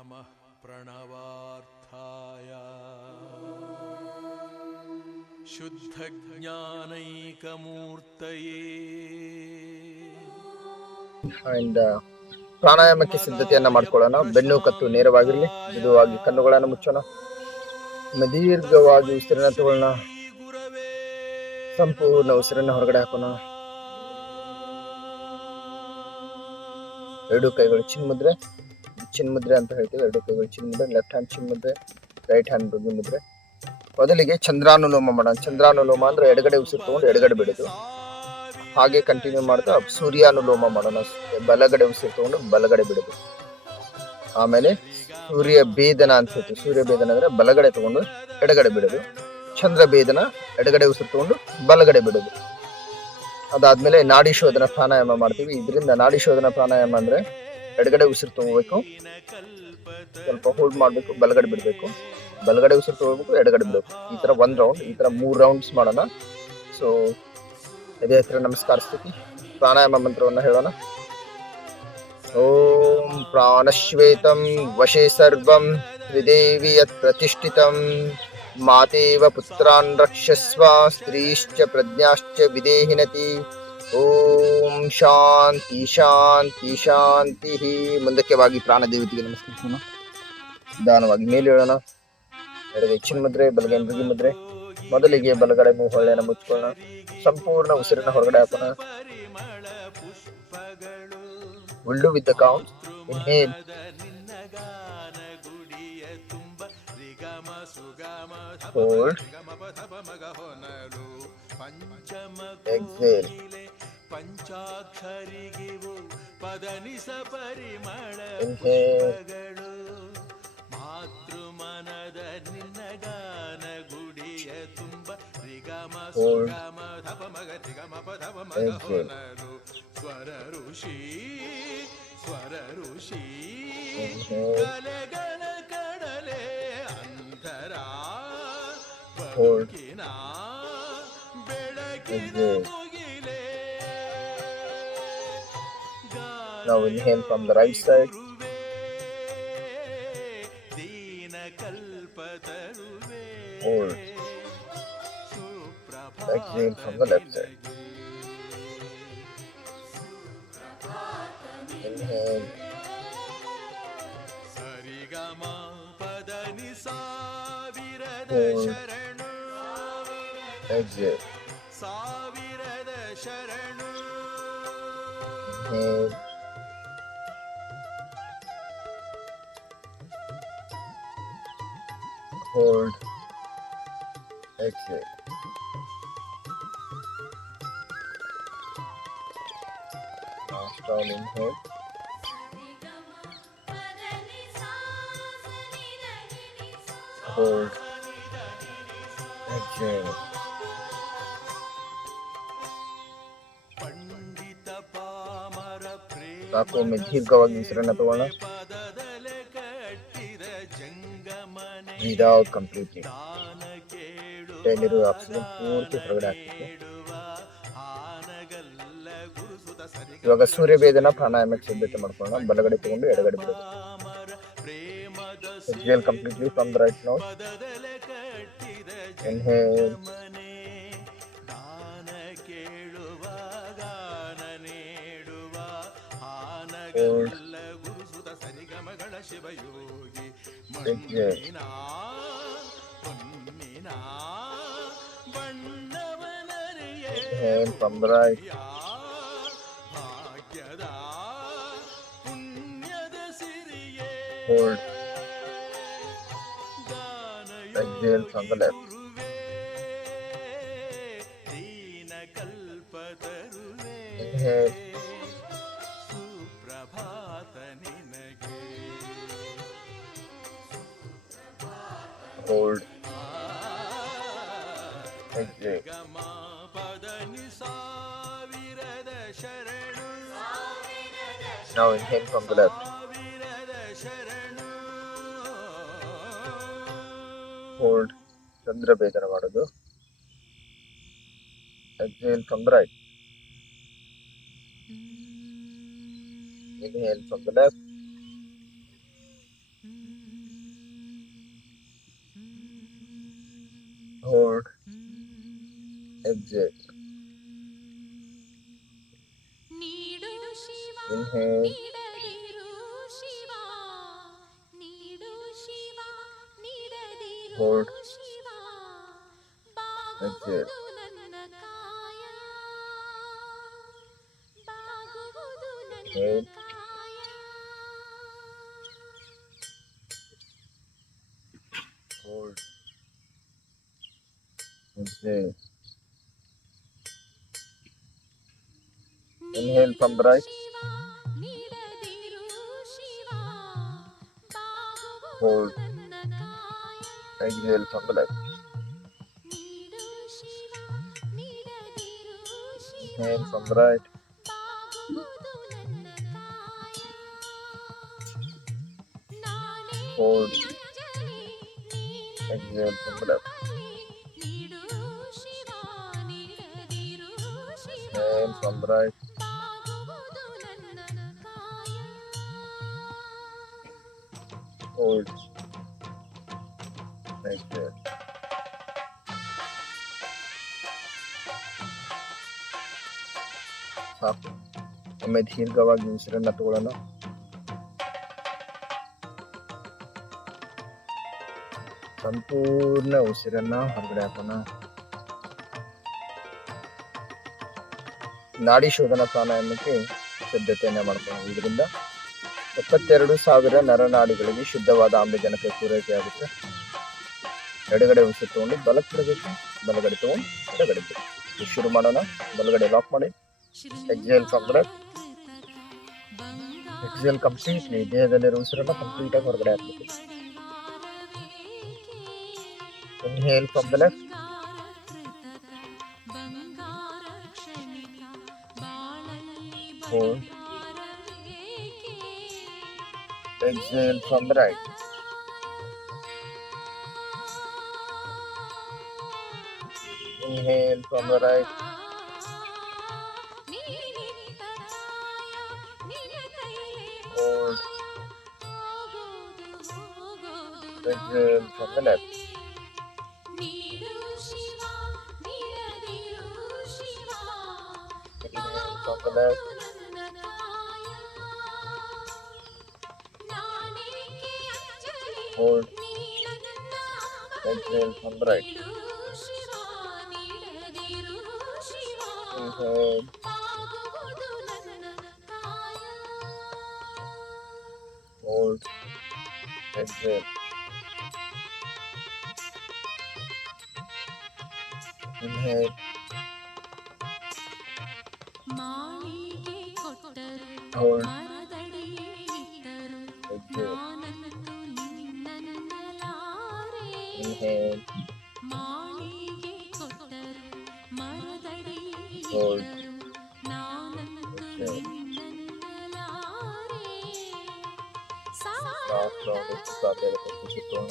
नमः प्रणवार्थाय शुद्धज्ञानैकमूर्तये ಅಂಡ್ ಪ್ರಾಣಾಯಾಮಕ್ಕೆ ಸಿದ್ಧತೆಯನ್ನ ಮಾಡ್ಕೊಳ್ಳೋಣ. ಬೆನ್ನು ಕತ್ತು ನೇರವಾಗಿರ್ಲಿ. ಮೃದುವಾಗಿ ಕಣ್ಣುಗಳನ್ನು ಮುಚ್ಚೋಣ. ದೀರ್ಘವಾಗಿ ಉಸಿರನ್ನ ತಗೊಳ್ಳೋಣ. ಸಂಪೂರ್ಣ ಉಸಿರನ್ನ ಹೊರಗಡೆ ಹಾಕೋಣ. ಎರಡು ಕೈಗಳು ಚಿನ್ಮುದ್ರೆ ಅಂತ ಹೇಳ್ತೀವಿ. ಎರಡು ಕೈಗಳು ಚಿನ್ಮುದ್ರೆ. ಲೆಫ್ಟ್ ಹ್ಯಾಂಡ್ ಚಿನ್ಮುದ್ರೆ, ರೈಟ್ ಹ್ಯಾಂಡ್ ಮೃದು ಮುದ್ರೆ. ಮೊದಲಿಗೆ ಚಂದ್ರಾನುಲೋಮ ಮಾಡೋಣ. ಚಂದ್ರಾನುಲೋಮ ಅಂದ್ರೆ ಎಡಗಡೆ ಉಸಿರು ತಗೊಂಡು ಎಡಗಡೆ ಬಿಡೋದು. ಹಾಗೆ ಕಂಟಿನ್ಯೂ ಮಾಡ್ತಾ ಸೂರ್ಯಾನುಲೋಮ ಮಾಡೋಣ. ಬಲಗಡೆ ಉಸಿರು ತಗೊಂಡು ಬಲಗಡೆ ಬಿಡೋದು. ಆಮೇಲೆ ಸೂರ್ಯ ಭೇದನ ಅಂತ ಹೇಳ್ತೀವಿ. ಸೂರ್ಯ ಭೇದನ ಅಂದ್ರೆ ಬಲಗಡೆ ತಗೊಂಡು ಎಡಗಡೆ ಬಿಡೋದು. ಚಂದ್ರ ಭೇದನ ಎಡಗಡೆ ಉಸಿರು ತಗೊಂಡು ಬಲಗಡೆ ಬಿಡೋದು. ಅದಾದ್ಮೇಲೆ ನಾಡಿ ಶೋಧನ ಪ್ರಾಣಾಯಾಮ ಮಾಡ್ತೀವಿ. ಇದರಿಂದ ನಾಡಿ ಶೋಧನ ಪ್ರಾಣಾಯಾಮ ಅಂದ್ರೆ ಎಡಗಡೆ ಉಸಿರು ತಗೋಬೇಕು, ಸ್ವಲ್ಪ ಹೋಲ್ಡ್ ಮಾಡ್ಬೇಕು, ಬಲಗಡೆ ಬಿಡಬೇಕು, ಬಲಗಡೆ ಉಸಿರು ತಗೋಬೇಕು, ಎಡಗಡೆ ಬಿಡಬೇಕು. ಈ ತರ 1 ರೌಂಡ್, ಈ ತರ 3 ರೌಂಡ್ಸ್ ಮಾಡೋಣ. ಸೊ ಇದೇ ಹತ್ರ ನಮಸ್ಕಾರ ಸ್ಥಿತಿ. ಪ್ರಾಣಾಯಾಮ ಮಂತ್ರವನ್ನ ಹೇಳೋಣ. ಓಂ ಪ್ರಾಣಶ್ವೇತಂ ವಶೇ ಸರ್ವಂ ತ್ರಿದೇವಿ ಯತ್ ಪ್ರತಿಷ್ಠಿತಂ ಮಾತೇವ ಪುತ್ರಾನ್ ರಕ್ಷಸ್ವ ಸ್ತ್ರೀಶ್ಚ ಪ್ರಜ್ಞಾಶ್ಚ ವಿದೇಹಿನತಿ. ಓಂ ಶಾಂತಿ ಶಾಂತಿ ಶಾಂತಿ. ಮುಂದಕ್ಕೆ ವಾಗಿ ಪ್ರಾಣದೇವತೆಗೆ ನಮಸ್ಕರಿಸೋಣ. ನಿಧಾನವಾಗಿ ಮೇಲೆ ಹೇಳೋಣ. ಎಡಗೈ ಚಿನ್ಮುದ್ರೆ, ಬಲಗೈ ಮೃಗಿ ಮುದ್ರೆ. ಮೊದಲಿಗೆ ಬಲಗಡೆ ಮೂಹೊಳ್ಳೆಯನ್ನು ಮುಚ್ಕೊಳ್ಳೋಣ. ಸಂಪೂರ್ಣ ಉಸಿರನ್ನ ಹೊರಗಡೆ ಹಾಕೋಣ. We'll do with the count. Inhale. Hold. Exhale. Inhale. Hold. Exhale. Hold. Exhale. Now inhale from the right side. Hold. Exhale from the left side. Inhale. Hold. Exhale. Inhale. Hold. Exhale. Last round, inhale. Hold. Exhale. ಸಾಕು. ಒಮ್ಮೆ ದೀರ್ಘವಾಗಿ ಉಸಿರನ್ನ ತಗೊಳ್ಳೋಣ. Breathe out completely. ಹೊಟ್ಟೆಯಲ್ಲಿರುವ oxygen ಪೂರ್ತಿ ಹೊರಗಡೆ ಹಾಕ್ಬೇಕು. ಇವಾಗ ಸೂರ್ಯ ಭೇದನ ಪ್ರಾಣಾಯಾಮಕ್ಕೆ ಸಿದ್ಧತೆ ಮಾಡ್ಕೊಳ್ಳೋಣ. ಬಲಗಡೆ ತಗೊಂಡು ಎಡಗಡೆ ಬಿಡೋದು. Exhale completely from the right nose. Inhale. Hold. Exhale. Inhale from the right. Hold. Exhale from the left. Inhale. Hold. Exhale. Now inhale from the left. Hold. Chandra Vedana ಮಾಡೋದು. Exhale from the right. Inhale from the left. exhale. Inhale. Hold. Exhale. Inhale. Hold. Exhale. Inhale from the right. Hold. Exhale from the left. Inhale from the right. Hold. Exhale from the left. Inhale from the right. Hold. Exhale. ಸಾಕು. ಒಮ್ಮೆ ದೀರ್ಘವಾಗಿ ಉಸಿರನ್ನ ತಗೊಳ್ಳೋಣ. ಸಂಪೂರ್ಣ ಉಸಿರನ್ನ ಹೊರಗಡೆ ಹಾಕೋಣ. ನಾಡಿ ಶೋಧನ ಪ್ರಾಣಾಯಾಮಕ್ಕೆ ಸಿದ್ಧತೆಯನ್ನ ಮಾಡ್ಕೊಳ್ಳೋಣ. ಇದರಿಂದ 72,000 ನರನಾಡಿಗಳಿಗೆ ಶುದ್ಧವಾದ ಆಮ್ಲಜನಕ ಪೂರೈಕೆ ಆಗುತ್ತೆ. ಎಡಗಡೆ ಉಸಿರು ತಗೊಂಡು ಬಲಕ್ಕೆ ಬಿಡಬೇಕು, ಬಲಗಡೆ ತಗೊಂಡು ಎಡಗಡೆ ಬಿಡಿ. ಶುರು ಮಾಡೋಣ. ಬಲಗಡೆ ಲಾಕ್ ಮಾಡಿ. Exhale from the left. Exhale completely ದೇಹದಲ್ಲಿರೋ ಉಸಿರನ್ನ ಕಂಪ್ಲೀಟ್ ಆಗಿ ಹೊರಗಡೆ ಹಾಕಬೇಕು. Inhale from the left. Hold. Exhale from the right. Inhale from the right. Hold. Exhale from the left. Inhale from the left. Hold. Exhale from the right. Inhale. Hold. Exhale. Inhale. Hold. Exhale. Inhale. Hold. Exhale. Last round is to start there for push it on.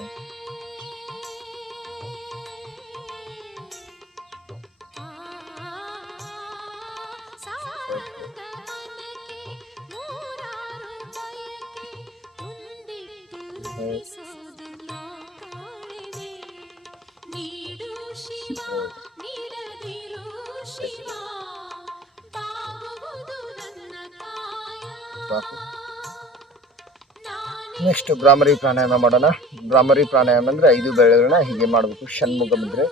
Next bhramari pranayama ಮಾಡೋಣ. ಭ್ರಾಮರಿ ಪ್ರಾಣಾಯಾಮ ಅಂದ್ರೆ 5 ಬೆರಳುಗಳನ್ನ ಹೀಗೆ ಮಾಡಬೇಕು. ಷಣ್ಮುಖ ಮುದ್ರೆ.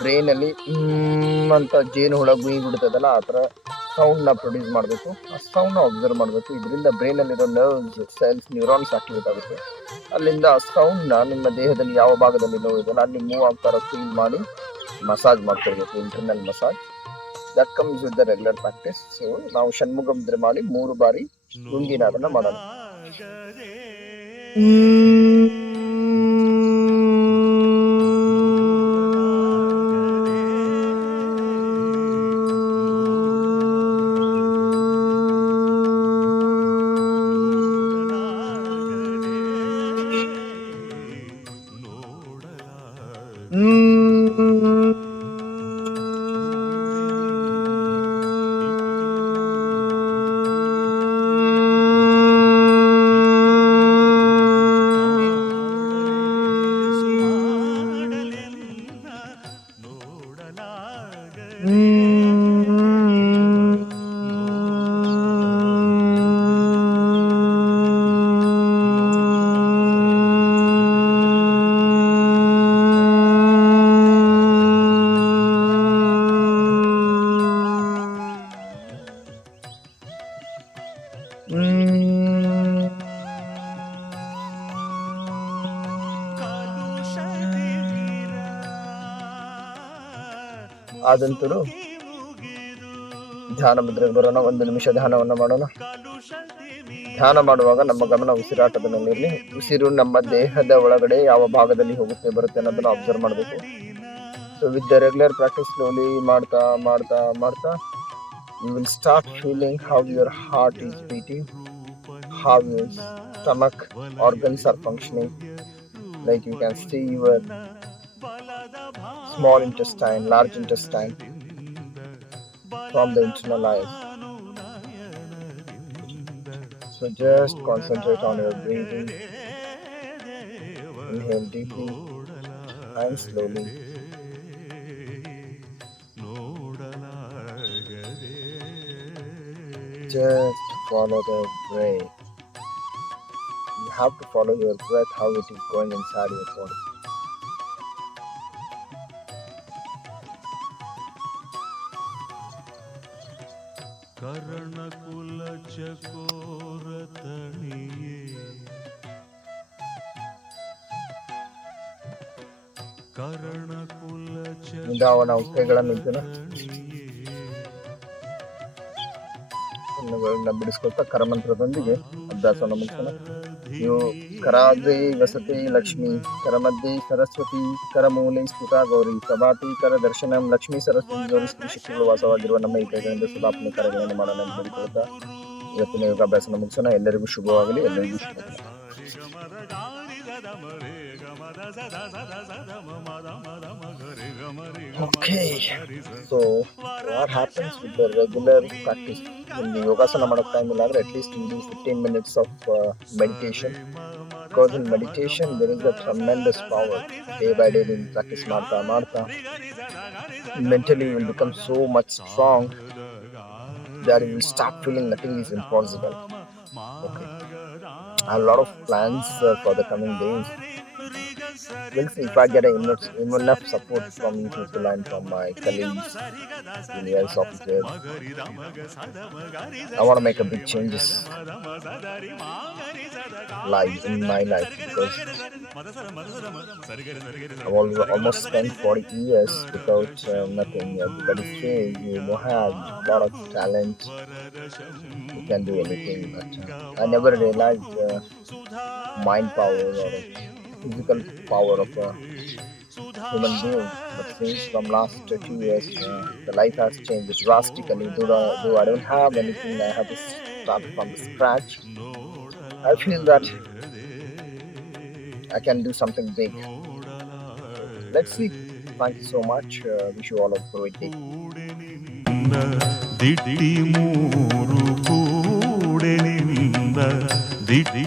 Brain ಅಲ್ಲಿ ಅಂತ ಜೇನು ಹುಳ ಗುಯಿ ಬಿಡ್ತದಲ್ಲ, ಆ ಥರ ಸೌಂಡ್ ನ ಪ್ರೊಡ್ಯೂಸ್ ಮಾಡಬೇಕು. ಆ ಸೌಂಡ್ ನ ಅಬ್ಸರ್ವ್ ಮಾಡಬೇಕು. ಇದರಿಂದ ಬ್ರೈನ್ ಅಲ್ಲಿರೋ ನರ್ವ್ಸ್, ಸೆಲ್ಸ್, ನ್ಯೂರಾನ್ಸ್ ಆಕ್ಟಿವೇಟ್ ಆಗುತ್ತೆ. ಅಲ್ಲಿಂದ ಆ ಸೌಂಡ್ ನ ನಿಮ್ಮ ದೇಹದಲ್ಲಿ ಯಾವ ಭಾಗದಲ್ಲಿ ನೋವಿದೆಯಲ್ಲ ಅಲ್ಲಿ ಮೂವ್ ಆಗ್ತಾರ ಫೀಲ್ ಮಾಡಿ ಮಸಾಜ್ ಮಾಡ್ತಿರ್ಬೇಕು. Internal massage that comes with the regular practice. So ನಾವು ಷಣ್ಮುಖ ಮುದ್ರೆ ಮಾಡಿ 3 ಬಾರಿ ಗುಂಗಿನಾದನ್ನ ಮಾಡೋಣ. ಆದಂತರೂ ಧ್ಯಾನ ಮುದ್ರೆಗೆ ಬರೋಣ. 1 ನಿಮಿಷ ಧ್ಯಾನವನ್ನು ಮಾಡೋಣ. ಧ್ಯಾನ ಮಾಡುವಾಗ ನಮ್ಮ ಗಮನ ಉಸಿರಾಟದ ಮೇಲೆ ಇರಲಿ. ಉಸಿರು ನಮ್ಮ ದೇಹದ ಒಳಗಡೆ ಯಾವ ಭಾಗದಲ್ಲಿ ಹೋಗುತ್ತೆ ಬರುತ್ತೆ ಅನ್ನೋದನ್ನ ಅಬ್ಸರ್ವ್ ಮಾಡಬೇಕು. So with the regular practice slowly ಮಾಡ್ತಾ ಮಾಡ್ತಾ ಮಾಡ್ತಾ you will start feeling how your heart is beating, how your stomach organs are functioning. Like you can see your small intestine, large intestine from the internal eyes. So just concentrate on your breathing. Inhale deeply and slowly. Just follow the breath. You have to follow your breath, how it is going inside your body. ಮುಂದಾವ ನಾವು ಕೈಗಳನ್ನು ಇದ್ದೇನೆ ಬಿಡಿಸ್ಕೊಳ್ತಾ ಕರಮಂತ್ರದೊಂದಿಗೆ ಅಭ್ಯಾಸವನ್ನು ಮುಗಿಸೋಣ. ಇವು ಕರಾಗ್ರೇ ವಸತಿ ಲಕ್ಷ್ಮಿ, ಕರಮಧ್ಯೆ ಸರಸ್ವತಿ, ಕರಮೂಲೆ ಸ್ಫುಟಾ ಗೌರಿ, ಸಭಾತಿ ಕರ ದರ್ಶನಂ. ಲಕ್ಷ್ಮೀ ಸರಸ್ವತಿ ಗೌರಿ ಸ್ತ್ರೀ ಶಕ್ತಿಗಳು ವಾಸವಾಗಿರುವ ನಮ್ಮ ಈ ಕೈಗಳಿಂದ ಸುಧಾಪನೆ ಕಾರ್ಯಗಳನ್ನು ಮಾಡೋಣ ಎಂದು ಬೇಡಿಕೊಳ್ತಾ ಇವತ್ತಿನ ಯೋಗಾಭ್ಯಾಸನ ಮುಗಿಸೋಣ. ಎಲ್ಲರಿಗೂ ಶುಭವಾಗಲಿ. ಎಲ್ಲರಿಗೂ ಶುಭ. Okay, so what happens with the regular practice? In the yogasana ಮಾಡಕ್ ಟೈಮ್ ಇಲ್ಲ ಅಂದ್ರೆ at least you do 15 minutes of meditation, because in meditation there is a tremendous power. Day by day you practice ಮಾಡ್ತಾ mentally you will become so much strong that you will start feeling nothing is impossible. Okay, I have a lot of plans for the coming days. We'll see if I get enough support from you people and from my colleagues, juniors, officers. I want to make a big changes in my life, because I've almost spent 40 years without nothing. Everybody says you have a lot of talent, you can do anything, but I never realized mind power or physical power of a human being. But since from last 2 years, the life has changed drastically. Though I don't have anything, I have to start from the scratch. I feel that I can do something big. Let's see. Thank you so much. Wish you all a great day. ದಿಟ್ಟಿ